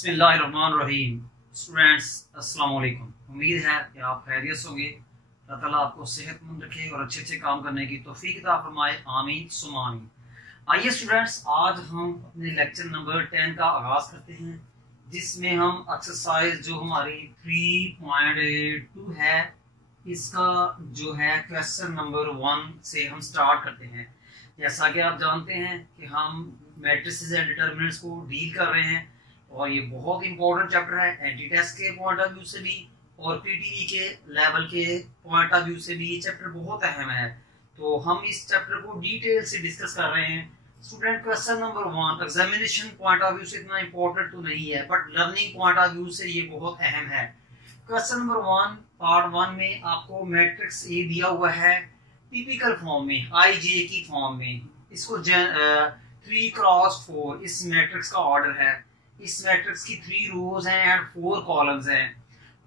बिस्मिल्लाहिर्रहमानिर्रहीम। स्टूडेंट्स अस्सलाम वालेकुम। उम्मीद है कि आप खैरियत से होंगे। अल्लाह ताला आपको सेहतमंद रखे और अच्छे अच्छे काम करने की तौफीक अता फरमाए, आमीन सुम्मा आमीन। आइए स्टूडेंट्स, आज हम अपने लेक्चर नंबर 10 का आगाज करते हैं, जिसमें हम एक्सरसाइज जो हमारी 3.2 है, इसका जो है क्वेश्चन नंबर 1 से हम स्टार्ट करते हैं। जैसा कि आप जानते हैं कि हम मैट्रिसेस एंड डिटरमिनेंट्स को डील कर रहे हैं और ये बहुत इंपॉर्टेंट चैप्टर है एंटी टेस्ट के पॉइंट ऑफ व्यू से भी और पीटीई के लेवल के पॉइंट ऑफ व्यू से भी ये चैप्टर बहुत अहम है। तो हम इस चैप्टर को डिटेल से डिस्कस कर रहे हैं। Student, question number 1 examination point of view से इतना इंपॉर्टेंट तो नहीं है, but learning point of view से ये बहुत अहम है। क्वेश्चन नंबर 1 पार्ट 1 में आपको मैट्रिक्स ए दिया हुआ है टिपिकल फॉर्म में, आई-जे की फॉर्म में। इसको 3x4 इस मैट्रिक्स का ऑर्डर है। इस मैट्रिक्स की 3 रोज हैं एंड 4 कॉलम्स हैं।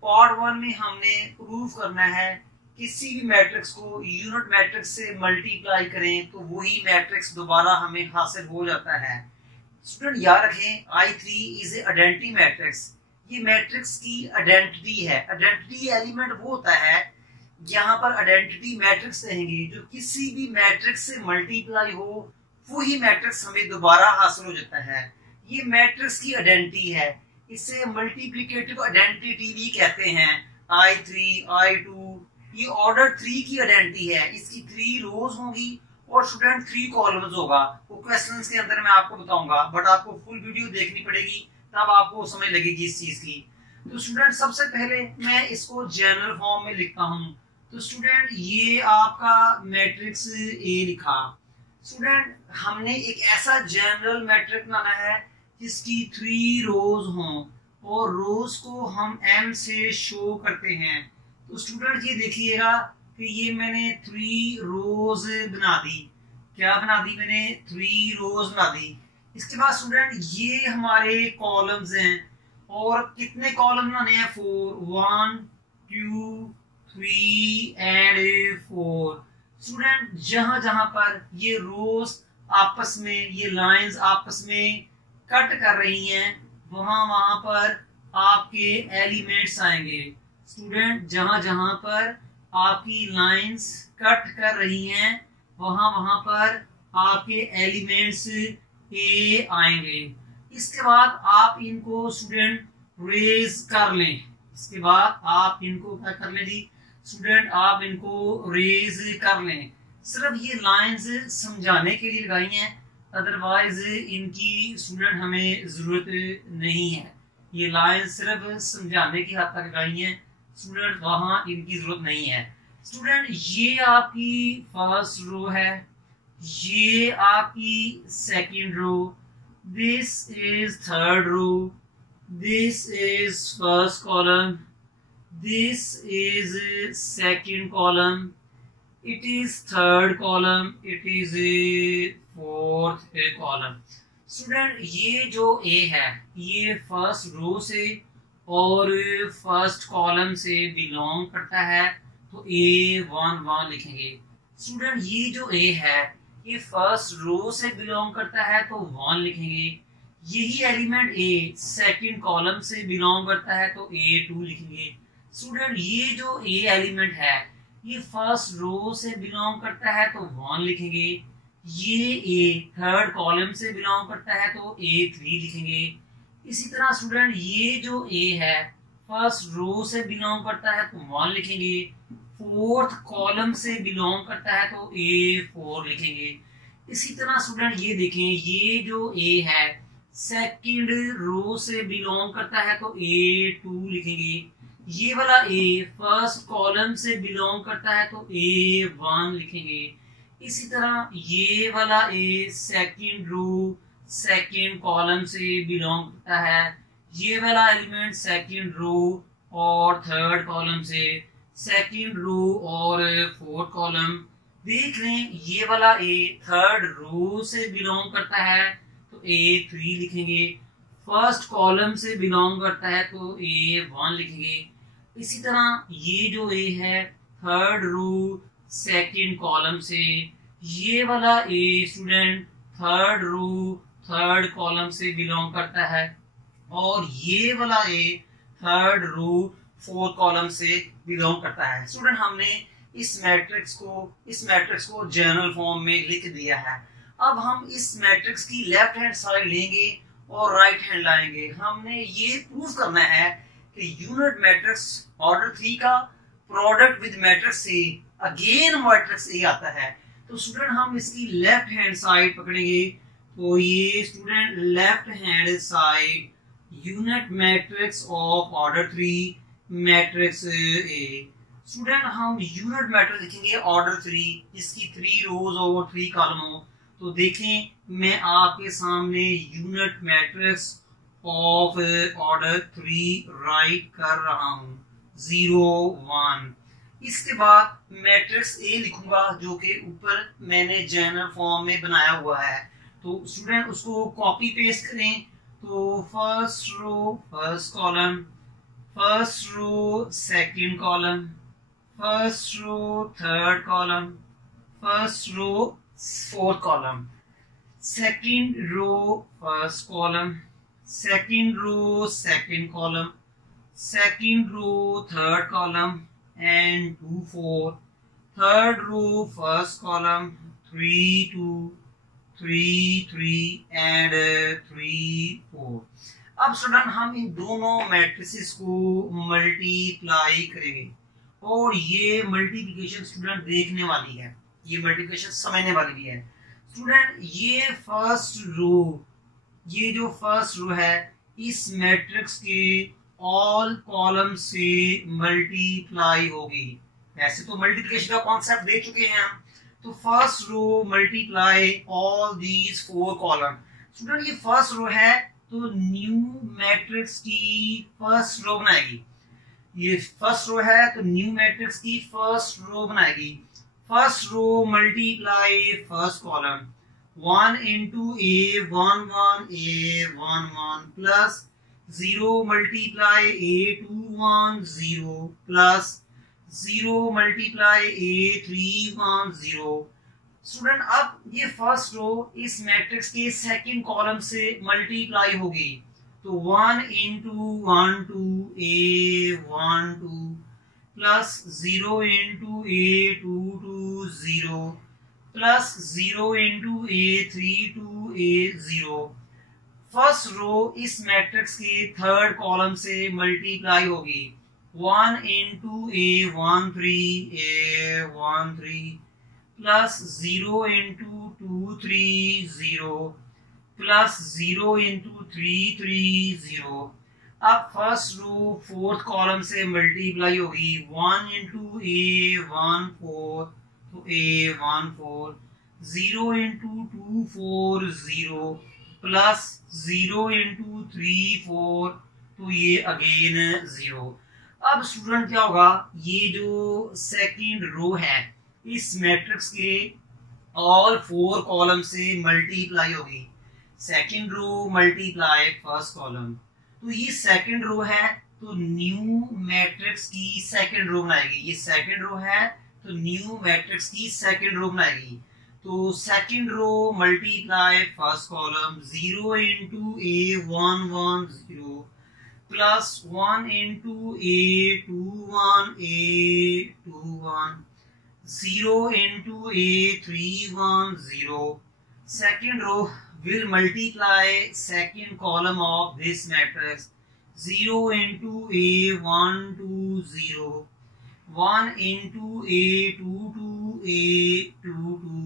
पार्ट 1 में हमने प्रूव करना है किसी भी मैट्रिक्स को यूनिट मैट्रिक्स से मल्टीप्लाई करें तो वही मैट्रिक्स दोबारा हमें हासिल हो जाता है। स्टूडेंट याद रखें, I3 is a identity matrix. ये मैट्रिक्स की आइडेंटिटी है। आइडेंटिटी एलिमेंट वो होता है, यहाँ पर आइडेंटिटी मैट्रिक्स रहेंगे, जो किसी भी मैट्रिक्स से मल्टीप्लाई हो वही मैट्रिक्स हमें दोबारा हासिल हो जाता है। ये मैट्रिक्स की आइडेंटिटी है। इसे मल्टीप्लिकेटिव आइडेंटिटी भी कहते हैं। I3, I2 ये ऑर्डर 3 की आइडेंटिटी है। इसकी 3 रोज होंगी और स्टूडेंट 3 कॉलम्स होगा। वो क्वेश्चंस के अंदर मैं आपको बताऊंगा, बट आपको फुल वीडियो देखनी पड़ेगी, तब आपको समझ लगेगी इस चीज की। तो स्टूडेंट, सबसे पहले मैं इसको जनरल फॉर्म में लिखता हूँ। तो स्टूडेंट, ये आपका मैट्रिक्स ए लिखा। स्टूडेंट, हमने एक ऐसा जनरल मैट्रिक्स बनाना है जिसकी 3 रोज हों और रोज को हम m से शो करते हैं। तो स्टूडेंट, ये देखिएगा कि ये मैंने 3 रोज बना दी। क्या बना दी मैंने? 3 रोज बना दी। इसके बाद स्टूडेंट, ये हमारे कॉलम्स हैं और कितने कॉलम बनाने हैं? 4, 1, 2, 3 एंड 4। स्टूडेंट, जहां जहां पर ये रोज आपस में, ये लाइंस आपस में कट कर रही हैं, वहां वहां पर आपके एलिमेंट्स आएंगे। स्टूडेंट, जहां जहां पर आपकी लाइंस कट कर रही हैं, वहां वहां पर आपके एलिमेंट्स ए आएंगे। इसके बाद आप इनको स्टूडेंट रेज कर लें। इसके बाद आप इनको क्या कर लें जी? स्टूडेंट, आप इनको रेज कर लें। सिर्फ ये लाइंस समझाने के लिए लगाई हैं, अदरवाइज इनकी स्टूडेंट हमें जरूरत नहीं है। ये लाइंस सिर्फ समझाने की हद तक लगाई हैं स्टूडेंट, वहां इनकी जरूरत नहीं है। स्टूडेंट, ये आपकी फर्स्ट रो है, ये आपकी second row, this is third row, this is first column, this is second column, it is third column, it is fourth column। Student, ये जो A है ये फर्स्ट रो से और फर्स्ट कॉलम से बिलोंग करता है, तो A11 लिखेंगे। स्टूडेंट, ये जो A है ये फर्स्ट रो से बिलोंग करता है, तो 1 लिखेंगे। यही एलिमेंट A सेकंड कॉलम से बिलोंग करता है, तो A2 लिखेंगे। स्टूडेंट, ये जो A एलिमेंट है ये फर्स्ट रो से बिलोंग करता है, तो 1 लिखेंगे। ये A थर्ड कॉलम से बिलोंग करता है, तो A3 लिखेंगे। इसी तरह स्टूडेंट, ये जो A है फर्स्ट रो से बिलोंग करता है, तो 1 लिखेंगे। फोर्थ कॉलम से बिलोंग करता है, तो A4 लिखेंगे। इसी तरह स्टूडेंट, ये देखें, ये जो A है सेकंड रो से बिलोंग करता है, तो A2 लिखेंगे। ये वाला A फर्स्ट कॉलम से बिलोंग करता है, तो A1 लिखेंगे। इसी तरह ये वाला A second row second column से बिलोंग करता है। ये वाला एलिमेंट सेकंड रो और थर्ड कॉलम से, सेकंड रो और फोर्थ कॉलम। देख लें, ये वाला A थर्ड रो से बिलोंग करता है, तो A3 लिखेंगे। फर्स्ट कॉलम से बिलोंग करता है, तो A1 लिखेंगे। इसी तरह ये जो A है थर्ड रो सेकंड कॉलम से, ये वाला A student third row third column से बिलोंग करता है और ये वाला A third row fourth column से बिलोंग करता है। स्टूडेंट हमने इस मैट्रिक्स को जनरल फॉर्म में लिख दिया है। अब हम इस मैट्रिक्स की लेफ्ट हैंड साइड लेंगे और राइट हैंड लाएंगे। हमने ये प्रूव करना है कि यूनिट मैट्रिक्स ऑर्डर 3 का product with matrix A again matrix A आता है। तो स्टूडेंट हम इसकी लेफ्ट हैंड साइड पकड़ेंगे, तो ये student left hand side unit matrix of order 3 matrix A. Student हम यूनिट मैट्रिक्स लिखेंगे ऑर्डर 3 जिसकी 3 रोज और 3 कॉलम हो। तो देखें मैं आपके सामने unit matrix of order 3 right कर रहा हूं 0 1। इसके बाद मैट्रिक्स ए लिखूंगा जो कि ऊपर मैंने जनरल फॉर्म में बनाया हुआ है। तो स्टूडेंट उसको कॉपी पेस्ट करें। तो first row first column, first row second column, first row third column, first row fourth column, second row first column, second row second column, second row third column and 2 4, third row first column 3 2 3 3 and 3 4। अब student हम इन दोनों matrices को multiply करेंगे और ये multiplication student देखने वाली है, ये मल्टीप्लिकेशन समझने वाली भी है। स्टूडेंट ये जो फर्स्ट रो है इस मैट्रिक्स के ऑल कॉलम से मल्टीप्लाई होगी। वैसे तो मल्टीप्लिकेशन का कॉन्सेप्ट दे चुके हैं हम। तो first row multiply all these 4 column. Student ये फर्स्ट रो है तो न्यू मैट्रिक्स की फर्स्ट रो बनाएगी। ये फर्स्ट रो है तो न्यू मैट्रिक्स की फर्स्ट रो बनाएगी। First row multiply first column 1 into a 1 1 a 1 1 plus 0 multiply a 2 1 0 plus 0 multiply a 3 1 0। Student अब ये फर्स्ट रो इस मैट्रिक्स के सेकंड कॉलम से मल्टीप्लाई होगी। तो 1 into 1 2 a 1 2 plus 0 into a 2 2 0 plus 0 into a 3 2 a 0। First रो इस matrix के third column से मल्टीप्लाई होगी। 1 into a 1 3 a 1 3 plus 0 into 2 3 0 plus 0 into 3 3 0। अब फर्स्ट रो फोर्थ कॉलम से मल्टीप्लाई होगी। 1 into a 1 4 तो a 1 4 0 into 2 4 0 प्लस 0 into 3 4 तो ये अगेन 0। अब स्टूडेंट क्या होगा, ये जो सेकंड रो है इस मैट्रिक्स के ऑल 4 कॉलम से मल्टीप्लाई होगी। Second row multiply first column, तो ये सेकंड रो है तो न्यू मैट्रिक्स की सेकंड रो बनाएगी। ये सेकंड रो है तो न्यू मैट्रिक्स की सेकंड रो बनाएगी। तो second row multiply first column 0 into a 1 1 0 plus 1 into a 2 1 a 2 1 0 into a 3 1 0। Second row will multiply second column of this matrix 0 into a 1 2 0 1 into a 2 2 a 2 2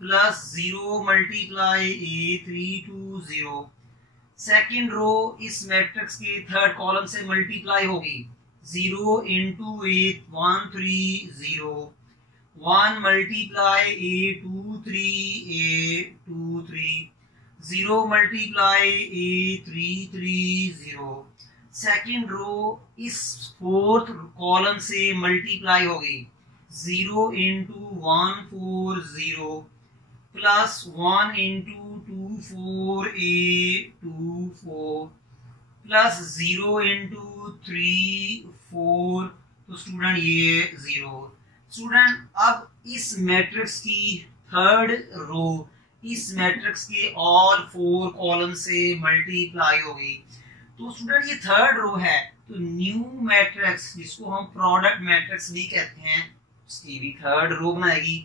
plus 0 multiply a 3 2 0। Second रो इस matrix के third column से multiply होगी। 0 into a 1 3 0 1 multiply a 2 3 a 2 3 0 multiply a 3 3 0। Second रो इस fourth column से multiply होगी। 0 into 1 4 0 plus 1 into 2 4 a 2 4 plus 0 into 3 4 तो student ये 0। Student अब इस मैट्रिक्स की थर्ड रो इस मैट्रिक्स के ऑल 4 कॉलम से मल्टीप्लाई होगी। तो स्टूडेंट ये थर्ड रो है, तो न्यू मैट्रिक्स जिसको हम प्रोडक्ट मैट्रिक्स भी कहते हैं उसकी भी थर्ड रो बनाएगी।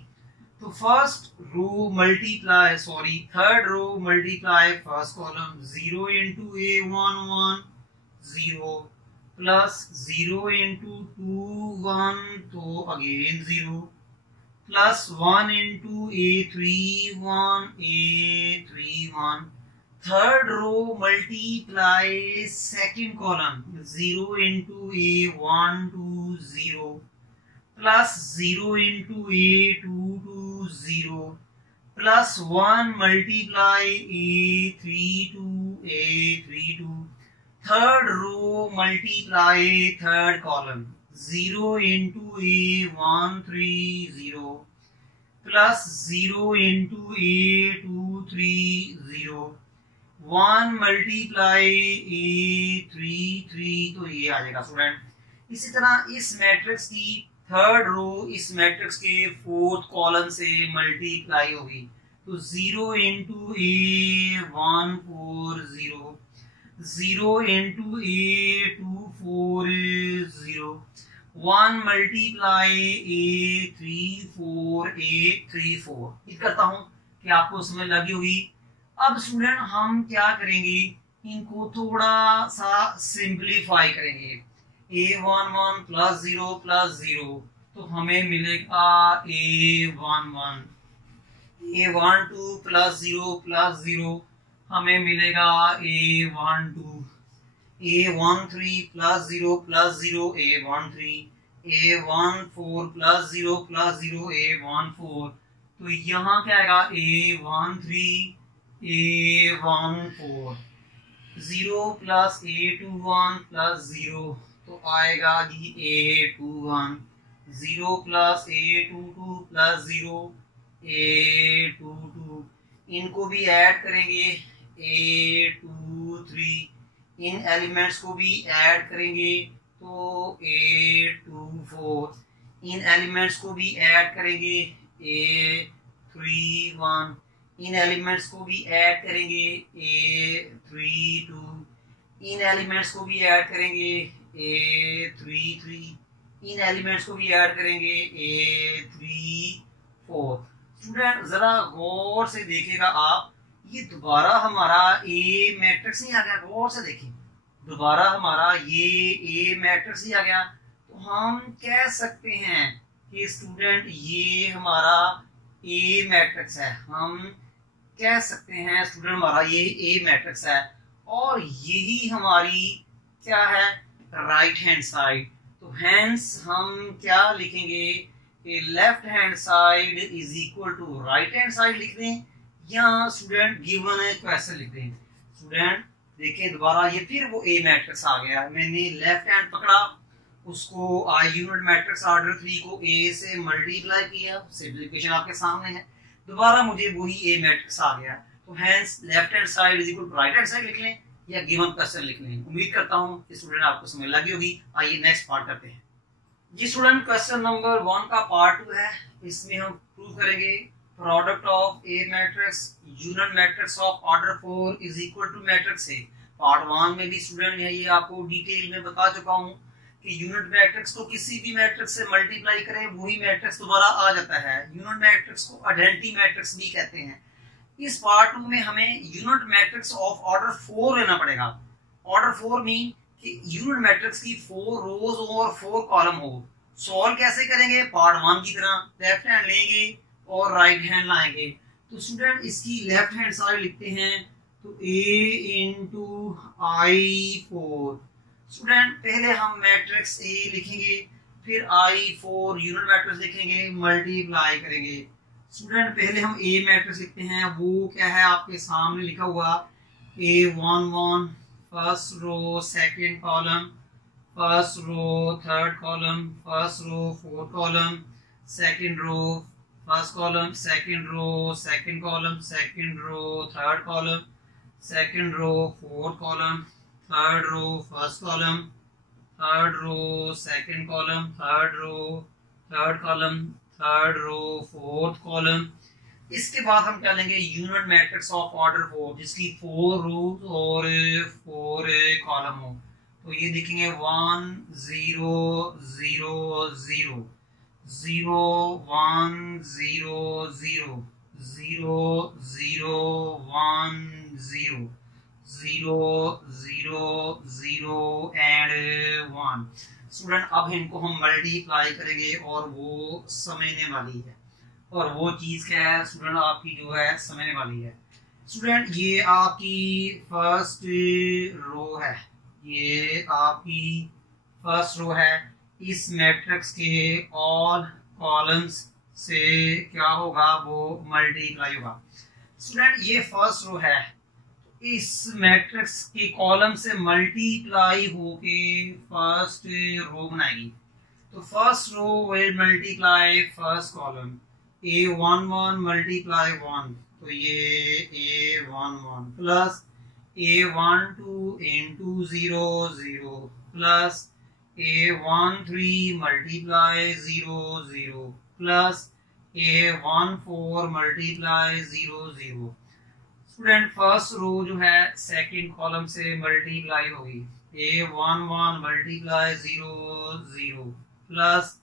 तो first row multiply third row multiply first column 0 into A1 1 0 plus 0 into 2 1 तो again 0 plus 1 into A3 1 A3 1 third row multiply second column 0 into A1 2 0 plus 0 into A2 2 0 plus 1 multiply A3 2 third row multiply third column 0 into A1 3 0 plus 0 into A2 3 0 1 multiply A3 3 तो ये आ जाएगा student. इसी तरह इस matrix की third रो इस matrix के फोर्थ कॉलम से मल्टीप्लाई होगी, तो 0 into A1 4 0 0 into A2 4 0 1 multiply A3 4 A3 4। ये करता हूं कि आपको समझ लगी होगी। अब स्टूडेंट हम क्या करेंगे, इनको थोड़ा सा सिंप्लीफाई करेंगे। A11 प्लस 0 तो हमें मिलेगा A11, A12 प्लस 0 हमें मिलेगा A12, A13 plus 0 A13, A14 plus 0 A14, तो यहाँ क्या आएगा A13 A14 0 plus A21 plus 0 तो आएगा जी A21 0 plus A22 plus 0 A22, इनको भी ऐड करेंगे A23, इन एलिमेंट्स को भी ऐड करेंगे तो A24, इन एलिमेंट्स को भी ऐड करेंगे A31, इन एलिमेंट्स को भी ऐड करेंगे A32, इन एलिमेंट्स को भी ऐड करेंगे A33, इन एलिमेंट्स को भी ऐड करेंगे A34। स्टूडेंट जरा गौर से देखिएगा आप, ये दोबारा हमारा A मैट्रिक्स नहीं आ गया, गौर से देखिए दोबारा हमारा ये A मैट्रिक्स ही आ गया। तो हम कह सकते हैं कि स्टूडेंट ये हमारा A मैट्रिक्स है, हम कह सकते हैं स्टूडेंट हमारा ये A मैट्रिक्स है और यही हमारी क्या है राइट हैंड साइड। तो हैंस हम क्या लिखेंगे कि left hand side is equal to right hand side लिख दें या स्टूडेंट गिवन है क्वेश्चन लिख दें। स्टूडेंट देखिए दोबारा ये फिर वो A मैट्रिक्स आ गया, मैंने लेफ्ट हैंड पकड़ा, उसको आई यूनिट मैट्रिक्स ऑर्डर 3 को A से मल्टीप्लाई किया, सिंपलीफिकेशन आपके सामने है, दोबारा मुझे वही A मैट्रिक्स आ गया। तो hence left hand side is equal to right hand side लिख लें या गिवन क्वेश्चन लिख लें। उम्मीद करता हूं कि स्टूडेंट आपको समझ लगी होगी। आइए नेक्स्ट पार्ट करते हैं जी। स्टूडेंट क्वेश्चन नंबर 1 का पार्ट 2 है, इसमें हम प्रूव करेंगे product of A matrix unit matrix of order 4 is equal to matrix है। पार्ट 1 में भी स्टूडेंट ये आपको डिटेल में बता चुका हूं कि यूनिट मैट्रिक्स को किसी भी मैट्रिक्स से मल्टीप्लाई करें वही मैट्रिक्स दोबारा आ जाता है। यूनिट मैट्रिक्स को आइडेंटिटी मैट्रिक्स भी कहते हैं। इस पार्ट 2 में हमें यूनिट मैट्रिक्स ऑफ ऑर्डर 4 लेना पड़ेगा। ऑर्डर 4 मीन कि यूनिट मैट्रिक्स की 4 रोज और 4 कॉलम हो। सॉल्व कैसे करेंगे, पार्ट 1 की तरह लेफ्ट हैंड लेंगे और राइट हैंड लाएंगे। तो स्टूडेंट इसकी लेफ्ट हैंड साइड लिखते हैं तो A इंटू I4। स्टूडेंट पहले हम मैट्रिक्स A लिखेंगे फिर I4 यूनिट मैट्रिक्स लिखेंगे मल्टीप्लाई करेंगे। स्टूडेंट पहले हम A मैट्रिक्स लिखते हैं, वो क्या है आपके सामने लिखा हुआ A11 first row second column, first row third column, first row fourth column, second row first column, second row second column, second row third column, second row fourth column, third row first column, third row second column, third row third column, third row fourth column, इसके बाद हम क्या लेंगे, unit matrix of order 4 जिसकी 4 रोज और 4 column हो। तो ये देखेंगे 1 0 0 0 0 1 0 0 0 0 1 0 0 0 0 एंड 1। स्टूडेंट अब इनको हम मल्टीप्लाई करेंगे और वो समझने वाली है, और वो चीज क्या है स्टूडेंट आपकी जो है समझने वाली है। स्टूडेंट ये आपकी फर्स्ट रो है, ये आपकी फर्स्ट रो है। इस मैट्रिक्स के ऑल कॉलम्स से क्या होगा, वो मल्टीप्लाई होगा। स्टूडेंट ये फर्स्ट रो है, इस मैट्रिक्स के कॉलम से मल्टीप्लाई होके फर्स्ट रो बनाएगी। तो first row will multiply first column, A11 multiply 1, तो ये A11 plus A12 into 0 0 plus A13 multiply 0 0 plus A14 multiply 0 0। Student first row जो है सेकंड कॉलम से मल्टीप्लाई होगी, A11 multiply 0 0 plus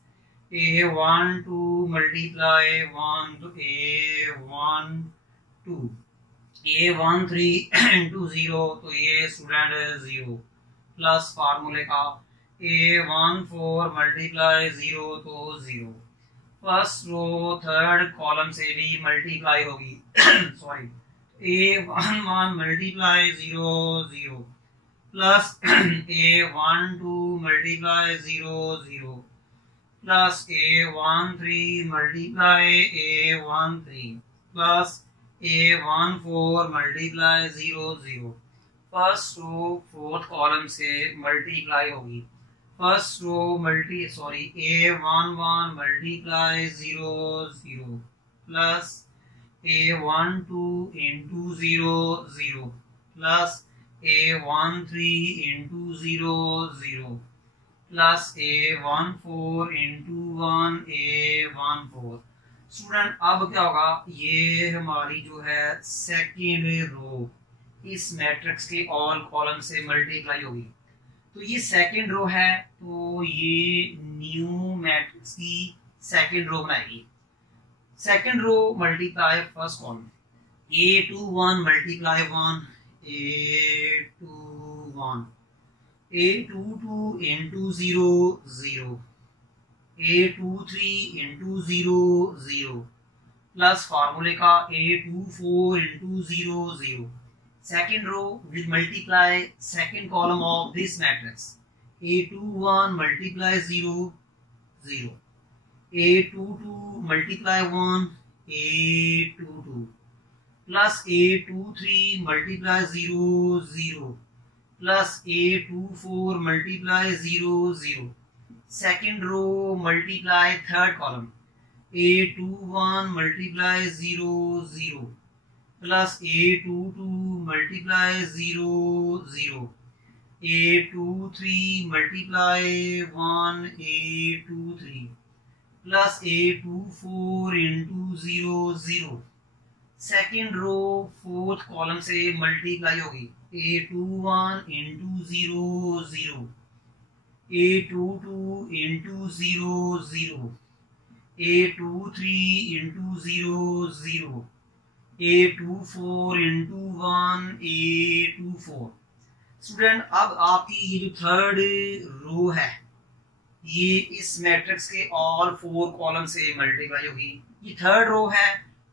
A12 multiply 1, तो A12 A13 into 0, तो ये student 0 plus फार्मूले का A14 मल्टीप्लाई 0, तो 0। फर्स्ट रो थर्ड कॉलम से भी मल्टीप्लाई होगी sorry, A11 multiply 0 0 plus A12 multiply 0 0 plus A13 multiply A13 plus A14 multiply 0 0। First row fourth column से मल्टीप्लाई होगी, first row A11 multiply 0 0 plus A12 into 0 0 plus A13 into 0 0 plus A14 into 1 A14। Student अब क्या होगा, ये हमारी जो है second row इस मैट्रिक्स के ऑल कॉलम से मल्टीप्लाई होगी। तो ये सेकेंड रो है, तो ये न्यू मैट्रिक्स की सेकेंड रो बनाएगी। Second row multiply first column, A21 multiply 1 A21 A22 into 0 0 A23 into 0 0 plus फार्मूले का A24 into 0 0। Second row will multiply second column of this matrix, A21 multiply 0 0 A22 multiply 1 A22 plus A23 multiply 0 0 plus A24 multiply 0 0। Second row multiply third column, A21 multiply 0 0 plus A22 multiply 0 0 A23 multiply 1 A23 plus A24 into 0 0। Second row fourth column से multiply होगी, A21 into 0 0 A22 into 0 0 A23 into 0 0 A24 into 1 A24। Student अब आपकी ये जो third row है ये इस matrix के ऑल फोर कॉलम से मल्टीप्लाई होगी। ये थर्ड रो है,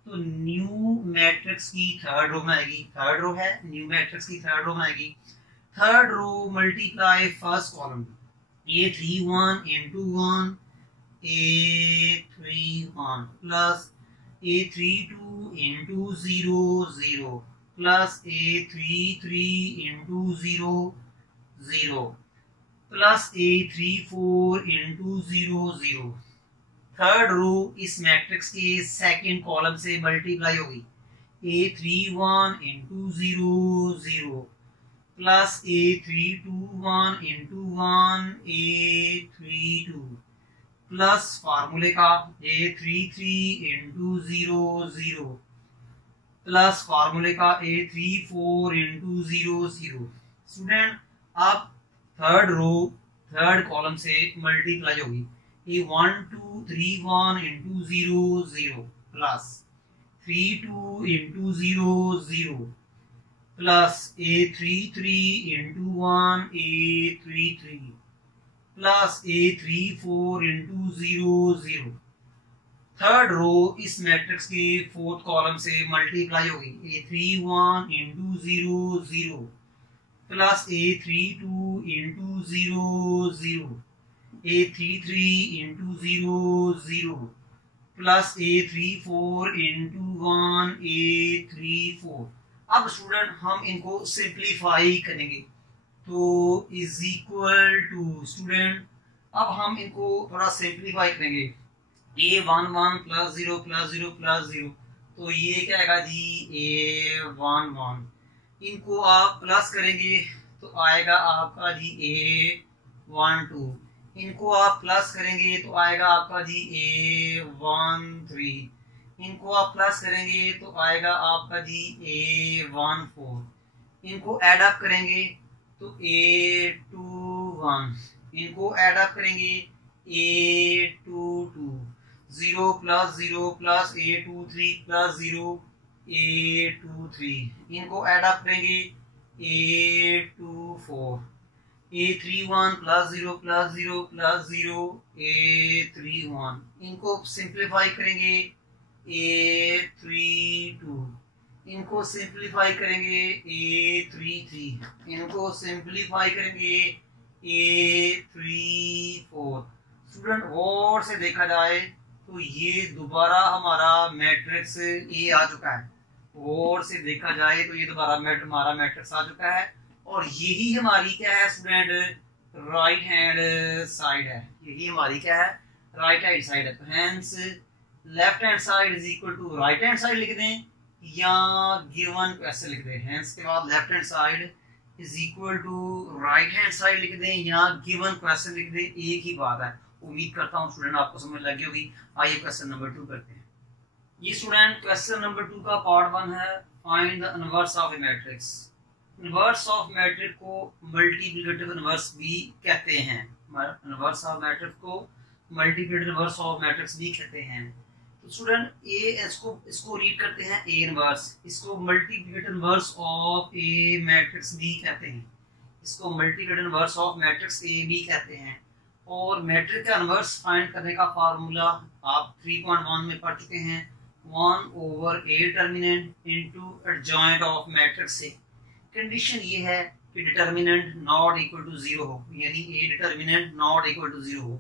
तो न्यू मैट्रिक्स की थर्ड रो में आएगी, थर्ड रो है न्यू मैट्रिक्स की थर्ड रो में आएगी। Third row multiply first column, A31 into 1 A31 plus A32 into 0 0 plus A33 into 0 0 plus A34 into 0 0। थर्ड रो इस मैट्रिक्स के सेकेंड कॉलम से मल्टीप्लाई होगी, A31 into 0 0 plus A321 into 1 A32 plus फार्मूले का A33 इंटू 0 0 प्लस फार्मूले का A34 इंटू 0 0। स्टूडेंट अब थर्ड रो थर्ड कॉलम से मल्टीप्लाई होगी A1231 into 0 0 plus 32 into 0 0 plus A33 into 1 A33 plus A34 into 0 0। थर्ड रो इस मैट्रिक्स के फोर्थ कॉलम से मल्टीप्लाई होगी A31 into 0 0 plus A32 into 0 0 A33 into 0 0 plus A34 into 1 A34। अब student हम इनको सिंप्लीफाई करेंगे तो इज इक्वल टू स्टूडेंट अब हम इनको थोड़ा सिंप्लीफाई करेंगे A11 प्लस 0 प्लस 0 प्लस 0 तो ये क्या आएगा जी A11। इनको आप प्लस करेंगे तो आएगा आपका जी A12। इनको आप प्लस करेंगे तो आएगा आपका जी A13। इनको आप प्लस करेंगे तो आएगा आपका जी A14। इनको ऐड अप करेंगे तो A21। इनको ऐड अप करेंगे A22। 0 plus 0 plus A23 plus 0 A23। इनको ऐड अप करेंगे A24। A31 plus 0 plus 0 plus 0 A31। इनको सिंप्लीफाई करेंगे A32। इनको सिंप्लीफाई करेंगे A33। इनको सिंप्लीफाई करेंगे A34। स्टूडेंट और से देखा जाए तो ये दोबारा हमारा मैट्रिक्स ए आ चुका है। और से देखा जाए तो ये दोबारा हमारा मैट्रिक्स आ चुका है और यही हमारी क्या है स्टूडेंट राइट हैंड साइड है। यही हमारी क्या है राइट हैंड साइड है। तो hence left hand side is equal to right hand side लिख दें या गिवन ऐसे लिख दें। हेंस के बाद left hand side is equal to right hand side लिख दें या गिवन क्वेश्चन लिख दें, एक ही बात है। उम्मीद करता हूँ स्टूडेंट आपको समझ लगी होगी। आइए क्वेश्चन नंबर 2 करते हैं। ये स्टूडेंट क्वेश्चन नंबर 2 का पार्ट 1 है find the inverse of A matrix. Inverse of matrix को मल्टीप्लिकेटिव इनवर्स भी कहते हैं। इनवर्स ऑफ मैट्रिक्स को मल्टीप्लिकेटिव इनवर्स ऑफ मैट्रिक्स भी कहते हैं। तो स्टूडेंट इसको रीड करते हैं ए इनवर्स। इसको multiplicative inverse of A matrix भी कहते हैं। इसको मल्टीप्लिकेटिव इनवर्स ऑफ मैट्रिक्स ए भी कहते हैं। और मैट्रिक्स का इनवर्स फाइंड करने का फार्मूला आप 3.1 में पढ़ चुके हैं। 1/a determinant into adjoint of matrix से। कंडीशन ये है कि डिटर्मिनेंट नॉट इक्वल टू 0 हो, यानी A determinant not equal to 0 हो।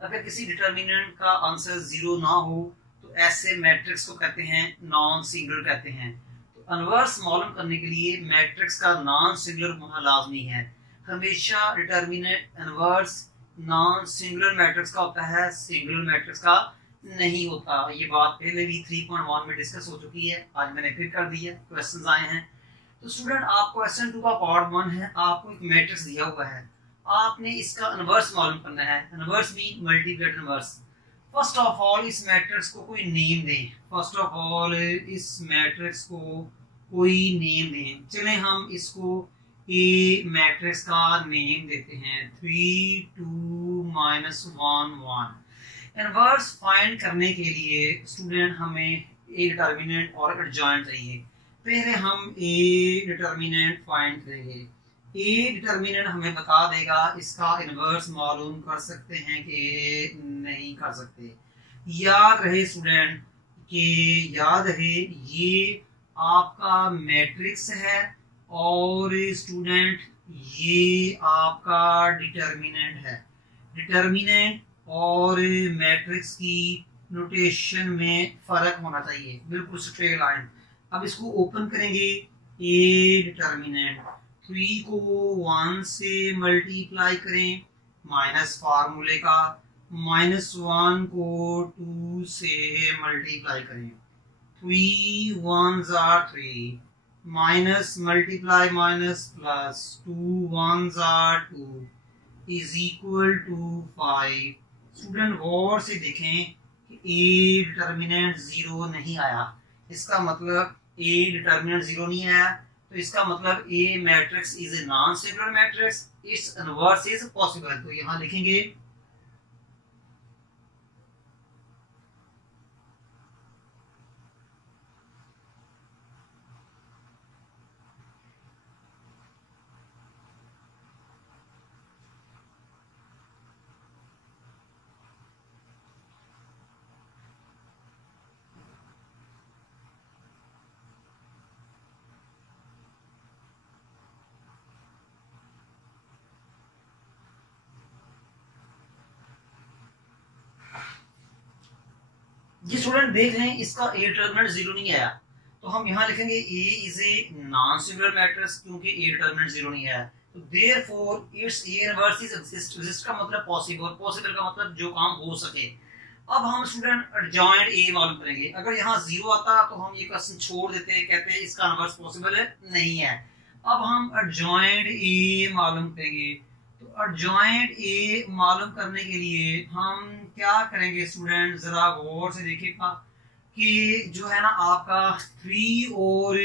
अगर किसी डिटर्मिनेंट का आंसर 0 ना हो तो ऐसे मैट्रिक्स को कहते हैं नॉन सिंगुलर कहते हैं। तो इनवर्स मालूम करने के लिए मैट्रिक्स का नॉन सिंगुलर होना लाजमी है। हमेशा determinant inverse non singular matrix का होता है, सिंगुलर मैट्रिक्स का नहीं होता। ये बात पहले भी 3.1 में डिस्कस हो चुकी है, आज मैंने फिर कर दी है। क्वेश्चंस आए हैं तो स्टूडेंट आप क्वेश्चन 2 का पार्ट 1 है। आपको एक मैट्रिक्स दिया हुआ है, आपने इसका इनवर्स मालूम करना है। Inverse mean multiplicative inverse. First of all इस मैट्रिक्स को कोई नेम दें। फर्स्ट ऑफ ऑल इस मैट्रिक्स को कोई नेम दें। चलें हम इसको ए मैट्रिक्स का नेम देते हैं 3 2 -1 1। इनवर्स फाइंड करने के लिए स्टूडेंट हमें ए डिटर्मिनेंट और एडजॉइंट चाहिए। पहले हम ए डिटर्मिनेंट फाइंड करेंगे। ए डिटर्मिनेंट हमें बता देगा इसका इनवर्स मालूम कर सकते हैं कि नहीं कर सकते। याद रहे स्टूडेंट कि याद रहे ये आपका मैट्रिक्स है और स्टूडेंट ये आपका डिटर्मिनेंट है। डिटर्मिनेंट और मैट्रिक्स की नोटेशन में फर्क होना चाहिए, बिल्कुल स्ट्रेट लाइन। अब इसको ओपन करेंगे। ए डिटर्मिनेंट 3 को 1 से मल्टीप्लाई करें माइनस फार्मूले का, -1 को 2 से मल्टीप्लाई करें। 3 1s are 3 minus multiply minus plus 2 1s are 2 is equal to 5। Student गौर से देखें कि ए डिटर्मिनेंट 0 नहीं आया, इसका मतलब ए डिटर्मिनेंट 0 नहीं आया, तो इसका मतलब A matrix is a non singular matrix, its inverse is possible. तो यहां लिखेंगे ये स्टूडेंट देख लें इसका ए डिटर्मिनेंट 0 नहीं आया, तो हम यहाँ लिखेंगे A is a non singular matrix क्योंकि ए डिटर्मिनेंट 0 नहीं आया, तो therefore its A inverse is exist. Exist का मतलब पॉसिबल, पॉसिबल का मतलब जो काम हो सके। अब हम स्टूडेंट एडजॉइंट ए मालूम करेंगे। अगर यहाँ 0 आता तो हम ये क्वेश्चन छोड़ देते, कहते इसका इनवर्स पॉसिबल नहीं है। अब हम एडजॉइंट ए मालूम करेंगे, तो एडजॉइंट ए मालूम करने के लिए हम क्या करेंगे स्टूडेंट, जरा गौर से देखिएगा कि जो है ना आपका 3 और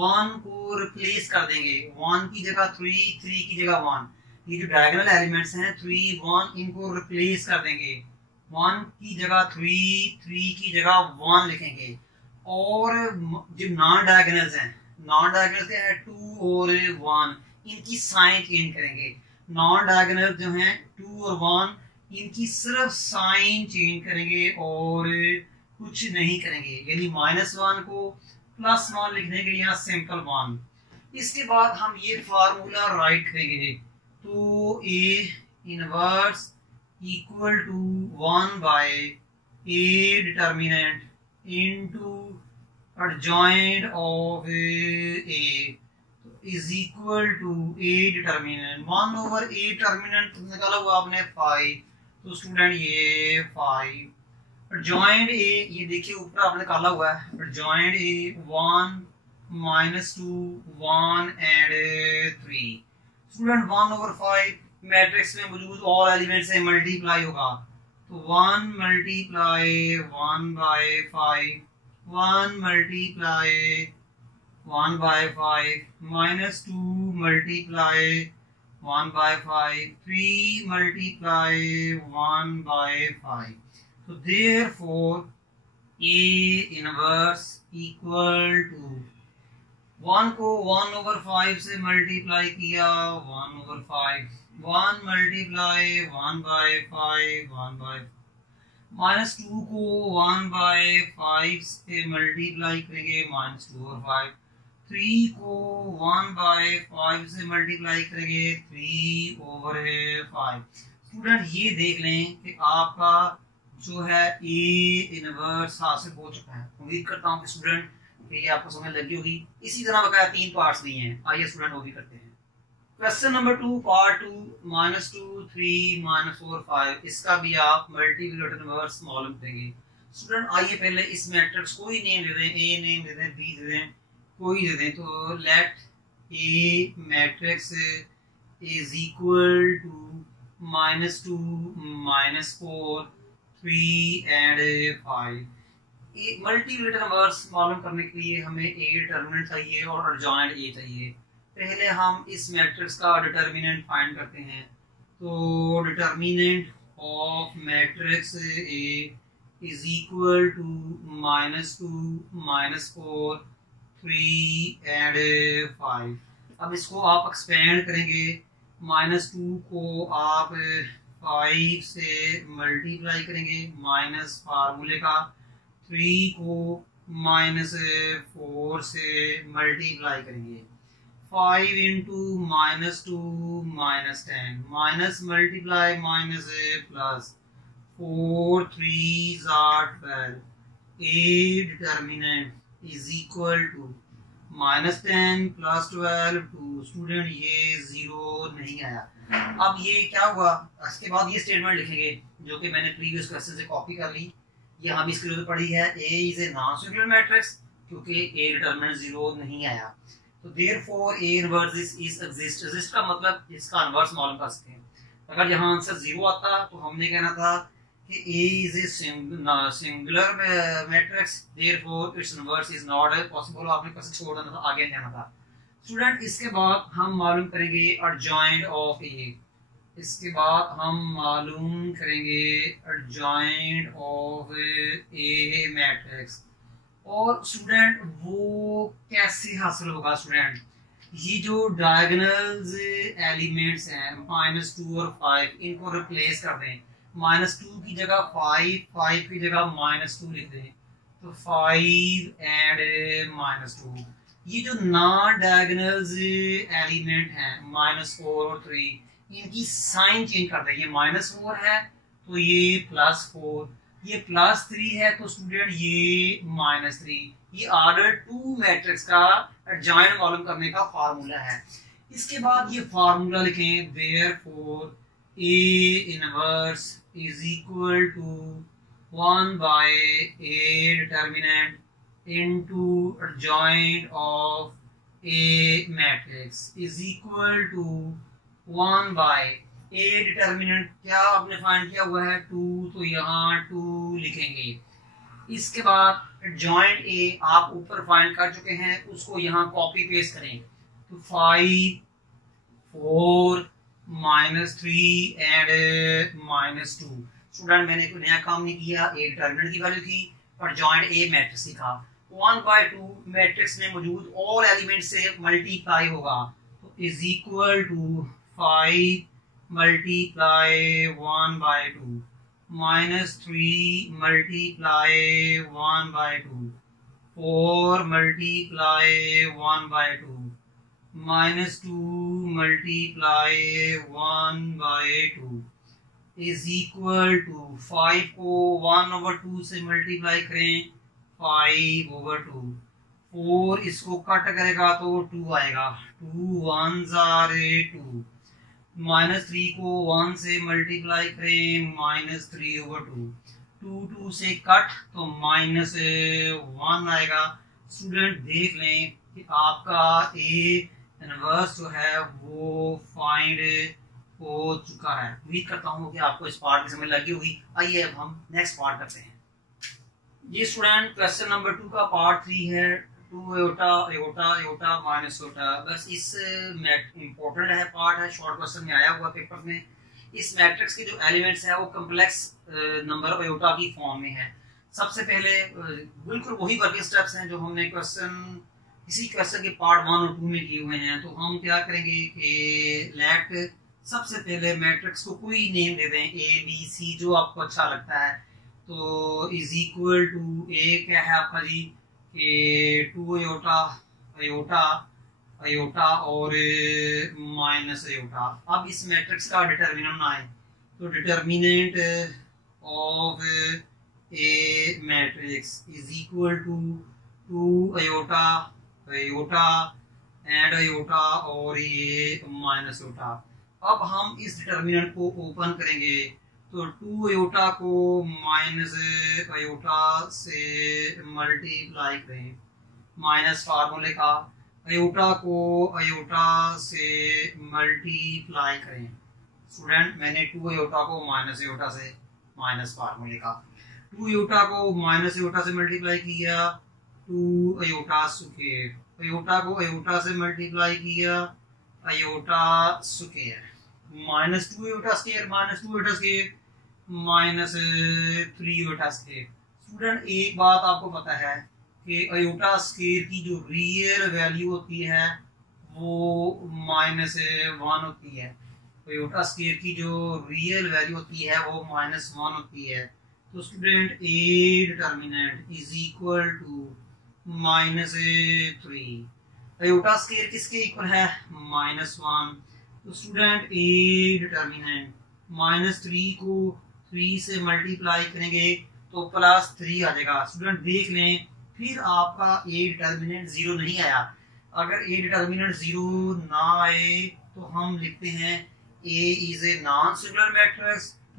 1 को रिप्लेस कर देंगे। 1 की जगह 3, 3 की जगह 1। ये जो डायगोनल एलिमेंट्स हैं 3, 1 इनको रिप्लेस कर देंगे। 1 की जगह 3, 3 की जगह 1 लिखेंगे। और जो नॉन डायगोनल्स हैं, नॉन डायगोनल्स हैं 2 और 1, इनकी साइन चेंज करेंगे। नॉन डायगोनल जो हैं 2 और 1, इनकी सिर्फ साइन चेंज करेंगे और कुछ नहीं करेंगे, यानी -1 को +1 लिख देंगे या सिंपल 1। इसके बाद हम ये फार्मूला राइट करेंगे, तो A inverse equal to 1 by A determinant into adjoint of A is equal to A determinant 1 over A determinant निकाला हुआ आपने 5, तो स्टूडेंट ये 5 एडजॉइंट ए, ये देखिए ऊपर आपने निकाला हुआ है adjoint A 1 -2 1 and 3। Student 1 over 5 matrix में मौजूद ऑल एलिमेंट्स से मल्टीप्लाई होगा, तो 1 multiply 1 bye 5, 1 multiply 1 by 5 -2 multiply 1 by 5, 3 multiply 1 by 5. So therefore A inverse equal to 1 को 1 over 5 से मल्टीप्लाई किया 1 over 5, 1 multiply 1 by 5 1 by -2 को 1 by 5 से मल्टीप्लाई करेंगे -2 over 5, 3 को 1 by 5 से मल्टीप्लाई करेंगे 3 over 5। स्टूडेंट ये देख लें कि आपका जो है ए इनवर्स हासिल हो चुका है। उम्मीद करता हूँ कि स्टूडेंट ये आपको समझ लगी होगी। इसी तरह बकाया 3 पार्ट्स दिए हैं, आइए स्टूडेंट वो भी करते हैं। क्वेश्चन नंबर 2 पार्ट 2 -2 3 -4 5, इसका भी आप मल्टीप्लिकेटिव इनवर्स मालूम करेंगे। स्टूडेंट आइए पहले इस मैट्रिक्स को ही नेम दे दें, ए नेम दे दें, बी दे दें, कोई दे दें, तो let A matrix is equal to -2 -4 3 and 5। Multiplicative inverse मालूम करने के लिए हमें ए डिटर्मिनेंट चाहिए और एडजॉइंट ए चाहिए। पहले हम इस मैट्रिक्स का डिटर्मिनेंट फाइंड करते हैं, तो determinant of matrix A is equal to -2 -4 3 and 5। अब इसको आप एक्सपेंड करेंगे, -2 को आप 5 से मल्टीप्लाई करेंगे माइनस फार्मूले का, 3 को -4 से मल्टीप्लाई करेंगे, 5 into -2 -10 minus multiply minus plus 4 3s are 12। A determinant is equal to -10 + 12 2। Student ये 0 नहीं आया। अब ये क्या हुआ, इसके बाद ये स्टेटमेंट लिखेंगे जो कि मैंने प्रीवियस क्वेश्चन से कॉपी कर ली। ये हम इसकी जरूरत पड़ी है, A is a non singular matrix क्योंकि A डिटरमिनेंट 0 नहीं आया, तो therefore A inverse is exist। exist का मतलब इसका इनवर्स मालूम कर सकते हैं। अगर यहाँ आंसर 0 आता तो हमने कहना था कि A is a singular matrix, therefore its inverse is not possible। आपने कैसे छोड़ देना था, आगे जाना था। स्टूडेंट इसके बाद हम मालूम करेंगे एडजॉइंट ऑफ A। इसके बाद हम मालूम करेंगे एडजॉइंट ऑफ A मैट्रिक्स। और स्टूडेंट वो कैसे हासिल होगा स्टूडेंट, ये जो डायगोनल्स एलिमेंट्स हैं -2 और 5, इनको रिप्लेस कर दें। -2 की जगह 5, 5 की जगह -2 लिख दें, तो 5 एंड -2। ये जो नॉन डायगोनल्स एलिमेंट हैं -4 और 3, इनकी साइन चेंज कर दें। ये -4 है तो ये +4, ये +3 है तो स्टूडेंट ये -3। ये ऑर्डर 2 मैट्रिक्स का एडजॉइंट मालूम करने का फार्मूला है। इसके बाद ये फार्मूला लिखें, therefore A inverse is equal to 1/A determinant into adjoint of A matrix is equal to 1/A determinant क्या आपने फाइंड किया हुआ है 2, तो यहाँ 2 लिखेंगे। इसके बाद एडजॉइंट A आप ऊपर फाइंड कर चुके हैं, उसको यहाँ कॉपी पेस्ट करें, तो 5, 4, -3 एंड -2। स्टूडेंट मैंने कोई नया काम नहीं किया, A डिटर्मिनेंट की वैल्यू थी और जॉइंट A मैट्रिक्स लिखा। 1/2 मैट्रिक्स में मौजूद ऑल एलिमेंट से मल्टीप्लाई होगा, तो is equal to 5 multiply 1/2 -3 multiply 1/2, 4 multiply 1/2 -2 multiply 1/2 is equal to 5 को 1/2 से मल्टीप्लाई करें 5/2, 4 इसको कट करेगा तो 2 आएगा, 2 1s are 2, -3 को 1 से मल्टीप्लाई करें -3/2, 2 2 से कट तो -1 आएगा। स्टूडेंट देख लें कि आपका A इनवर्स जो है वो फाइंड हो चुका है। उम्मीद करता हूँ कि आपको इस पार्ट की समझ लगी होगी। आइए अब हम नेक्स्ट पार्ट करते हैं। ये स्टूडेंट क्वेश्चन नंबर 2 का पार्ट 3 है, 2 आयोटा आयोटा आयोटा -आयोटा। बस इस इम्पोर्टेंट है पार्ट है, शॉर्ट क्वेश्चन में आया हुआ पेपर में। इस मैट्रिक्स के जो एलिमेंट्स है वो कम्प्लेक्स नंबर आयोटा की फॉर्म में है। सबसे पहले बिल्कुल वही वर्किंग स्टेप्स हैं जो हमने इसी क्वेश्चन के पार्ट 1 और 2 में किए हुए हैं। तो हम क्या करेंगे कि लेट सबसे पहले मैट्रिक्स को कोई नेम दे दें, ABC, जो आपको अच्छा लगता है। तो इज इक्वल टू A क्या है आपका जी कि 2 आयोटा आयोटा आयोटा और -आयोटा। अब इस मैट्रिक्स का डिटर्मिनेंट आए, तो determinant of A matrix is equal to 2 iota iota and iota और ये -आयोटा। अब हम इस डिटर्मिनेंट को ओपन करेंगे, तो 2 आयोटा को -आयोटा से मल्टीप्लाई करें, माइनस फार्मूले का, आयोटा को आयोटा से मल्टीप्लाई करें। स्टूडेंट मैंने 2 आयोटा को -आयोटा से माइनस फार्मूले का, 2 आयोटा को -आयोटा से मल्टीप्लाई किया, 2 आयोटा स्क्वायर, आयोटा को आयोटा से मल्टीप्लाई किया, iota square, -2 iota square -2 iota square -3 iota square. Student एक बात आपको पता है कि आयोटा स्क्वायर की जो रियल वैल्यू होती है वो -1 होती है। आयोटा स्क्वायर की जो रियल वैल्यू होती है वो -1 होती है। तो student A determinant is equal to -3। Iota square किसके इक्वल है -1। तो स्टूडेंट A डिटर्मिनेंट -3 को 3 से मल्टीप्लाई करेंगे तो +3 आ जाएगा। स्टूडेंट देख लें फिर आपका A डिटर्मिनेंट 0 नहीं आया। अगर A डिटर्मिनेंट 0 ना आए तो हम लिखते हैं A is a non-singular matrix,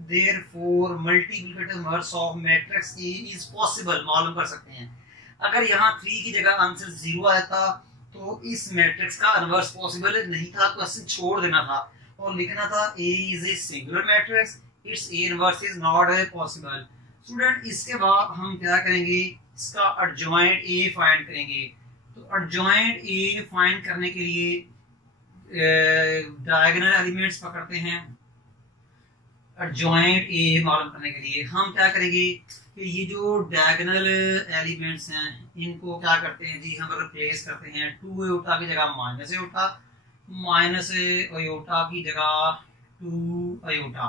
therefore multiplicative inverse of matrix A is possible। मालूम कर सकते हैं अगर यहाँ 3 की जगह आंसर 0 आया था तो इस मैट्रिक्स का इनवर्स पॉसिबल नहीं था, क्वेश्चन छोड़ देना था। और लिखना था A is a singular matrix, its A inverse is not possible। Student इसके बाद हम क्या करेंगे, इसका adjoint A फाइंड करेंगे। तो adjoint A फाइंड करने के लिए डायगोनल एलिमेंट्स पकड़ते हैं। adjoint A मालूम करने के लिए हम क्या करेंगे कि ये जो डायगोनल एलिमेंट्स हैं इनको क्या करते हैं जी, हम रिप्लेस करते हैं। 2 आयोटा की जगह माइनस आयोटा, माइनस आयोटा की जगह 2 आयोटा।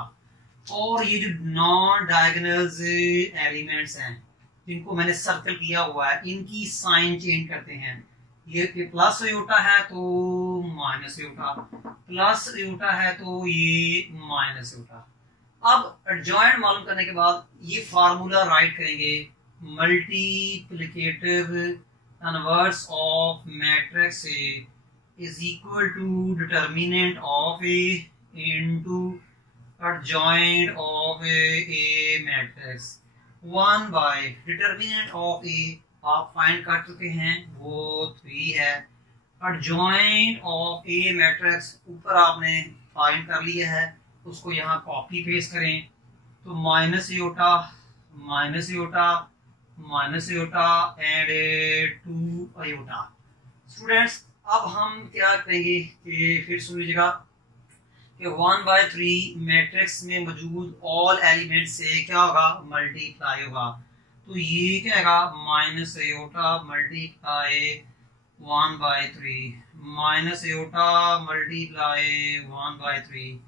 और ये जो नॉन डायगोनल्स एलिमेंट्स हैं जिनको मैंने सर्कल किया हुआ है इनकी साइन चेंज करते हैं। ये प्लस आयोटा है तो माइनस आयोटा, प्लस आयोटा है तो ये माइनस आयोटा। अब एडजॉइंट मालूम करने के बाद ये फार्मूला राइट करेंगे, multiplicative inverse of matrix A is equal to determinant of A into adjoint of A matrix 1 by determinant of A आप फाइंड कर चुके हैं, वो 3 है। एडजॉइंट ऑफ ए मैट्रिक्स ऊपर आपने फाइंड कर लिया है, उसको यहाँ कॉपी पेस्ट करें तो minus iota, minus iota, minus iota and 2 iota. Students अब हम क्या करेंगे कि फिर सुन लीजिएगा कि 1/3 मैट्रिक्स में मौजूद ऑल एलिमेंट से क्या होगा, मल्टीप्लाई होगा। तो ये क्या होगा, minus iota multiply 1/3, minus iota multiply 1/3,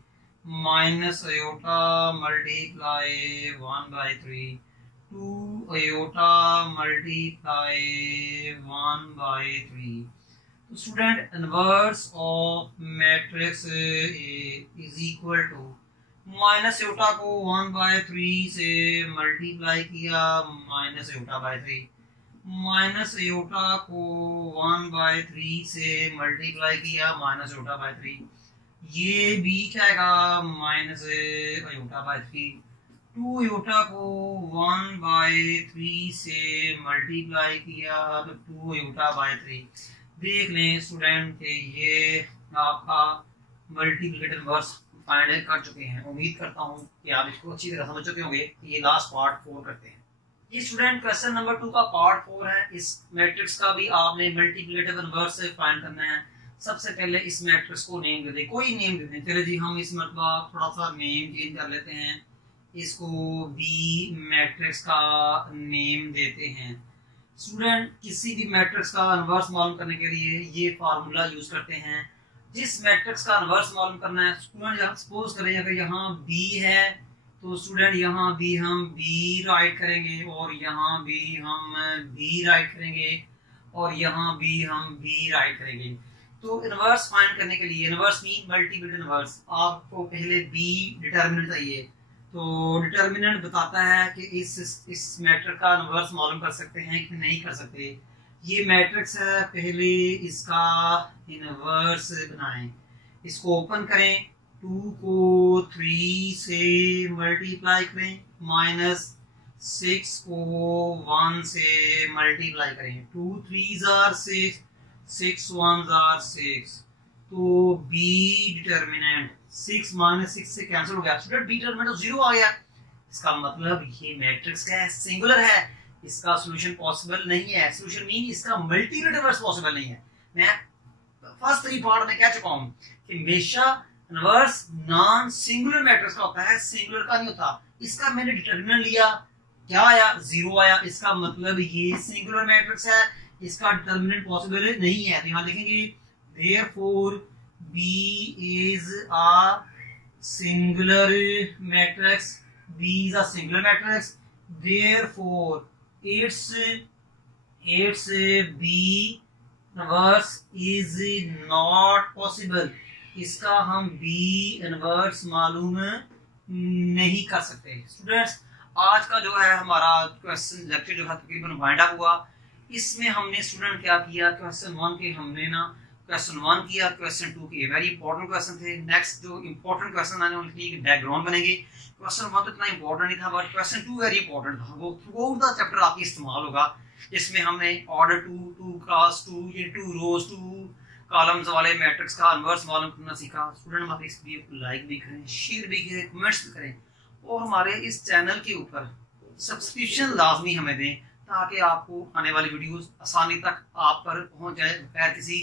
minus iota multiply 1/3, 2 iota multiply 1/3। तो student inverse of matrix A is equal to minus iota को 1/3 से मल्टीप्लाई किया, minus iota by 3, minus iota को 1/3 से मल्टीप्लाई किया, माइनस आयोटा बाय 3, ये भी क्या आएगा माइनस आयोटा बाय 3, 2 आयोटा को 1/3 से मल्टीप्लाई किया तो 2 आयोटा बाय 3। देख लें स्टूडेंट के ये आपका मल्टीप्लिकेटिव इनवर्स फाइंड कर चुके हैं। उम्मीद करता हूँ कि आप इसको अच्छी तरह समझ चुके होंगे। ये लास्ट पार्ट 4 करते हैं। ये स्टूडेंट क्वेश्चन नंबर 2 का पार्ट 4 है। इस मैट्रिक्स का भी आपने मल्टीप्लिकेटिव इनवर्स फाइंड करना है। सबसे पहले इस मैट्रिक्स को नेम दे दें, कोई नेम दे दें। चले जी हम इस मतलब थोड़ा सा नेम चेंज कर लेते हैं, इसको बी मैट्रिक्स का नेम देते हैं। स्टूडेंट किसी भी मैट्रिक्स का इनवर्स मालूम करने के लिए ये फार्मूला यूज करते हैं। जिस मैट्रिक्स का इनवर्स मालूम करना है, स्टूडेंट सपोज करें अगर यहाँ बी है तो स्टूडेंट यहाँ भी हम बी राइट करेंगे और यहाँ भी हम बी राइट करेंगे और यहाँ भी हम बी राइट करेंगे। तो इनवर्स फाइंड करने के लिए, इनवर्स मीन मल्टीप्लिकेटिव इनवर्स, आपको पहले बी डिटर्मिनेंट चाहिए। तो डिटर्मिनेंट बताता है कि इस मैट्रिक्स का इनवर्स मालूम कर सकते हैं कि नहीं कर सकते। ये मैट्रिक्स है, पहले इसका इनवर्स बनाएं। इसको ओपन करें, 2 को 3 से मल्टीप्लाई करें, माइनस 6 को 1 से मल्टीप्लाई करें। 2 3s are 6, 6 1s are 6। तो बी डिटर्मिनेंट 6 माइनस 6 से कैंसिल हो गया। स्टूडेंट बी डिटर्मिनेंट तो 0 आ गया। इसका मतलब ये मैट्रिक्स क्या है, सिंगुलर है। इसका सॉल्यूशन पॉसिबल नहीं है। सॉल्यूशन मीन इसका मल्टीप्लिकेटिव इनवर्स पॉसिबल नहीं है। मैं फर्स्ट 3 पार्ट में कह चुका हूं कि हमेशा इनवर्स नॉन सिंगुलर मैट्रिक्स का होता है, सिंगुलर का नहीं होता। इसका मैंने डिटर्मिनेंट लिया, क्या आया, 0 आया। इसका मतलब ये सिंगुलर मैट्रिक्स है, इसका डिटर्मिनेंट पॉसिबल नहीं है। तो यहां लिखेंगे therefore B is a singular matrix, B is a singular matrix, therefore its B inverse is not possible। इसका हम B इनवर्स मालूम नहीं कर सकते। स्टूडेंट्स आज का जो है हमारा क्वेश्चन लेक्चर जो है तकरीबन वाइंड अप हुआ। इसमें हमने स्टूडेंट क्या किया, क्वेश्चन 1 के हमने ना क्वेश्चन 1 किया, क्वेश्चन 2 के वेरी इंपॉर्टेंट क्वेश्चन थे। नेक्स्ट जो इंपॉर्टेंट क्वेश्चन आने वाले थे बैकग्राउंड बनेंगे। क्वेश्चन 1 तो इतना इंपॉर्टेंट नहीं था, बट क्वेश्चन 2 वेरी इंपॉर्टेंट था। वो थ्रू आउट द चैप्टर आपकी इस्तेमाल होगा। इसमें हमने ऑर्डर 2, 2 क्रॉस 2, ये 2 रोज 2 कॉलम्स वाले मैट्रिक्स का इनवर्स मालूम करना सीखा। स्टूडेंट हमारे इस वीडियो को लाइक भी करें, शेयर भी करें, कमेंट्स भी करें और हमारे इस चैनल के ऊपर सब्सक्रिप्शन लाजमी हमें दें ताकि आपको आने वाली वीडियोस आसानी तक आप पर पहुंच जाए बगैर किसी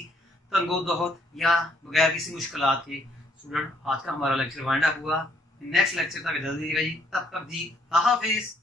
तंगोदहत या बगैर किसी मुश्किलात के। स्टूडेंट आज का हमारा लेक्चर वाइंड अप हुआ। नेक्स्ट लेक्चर तक जल्दी दीजिएगा जी, तब तक जी हाफिज।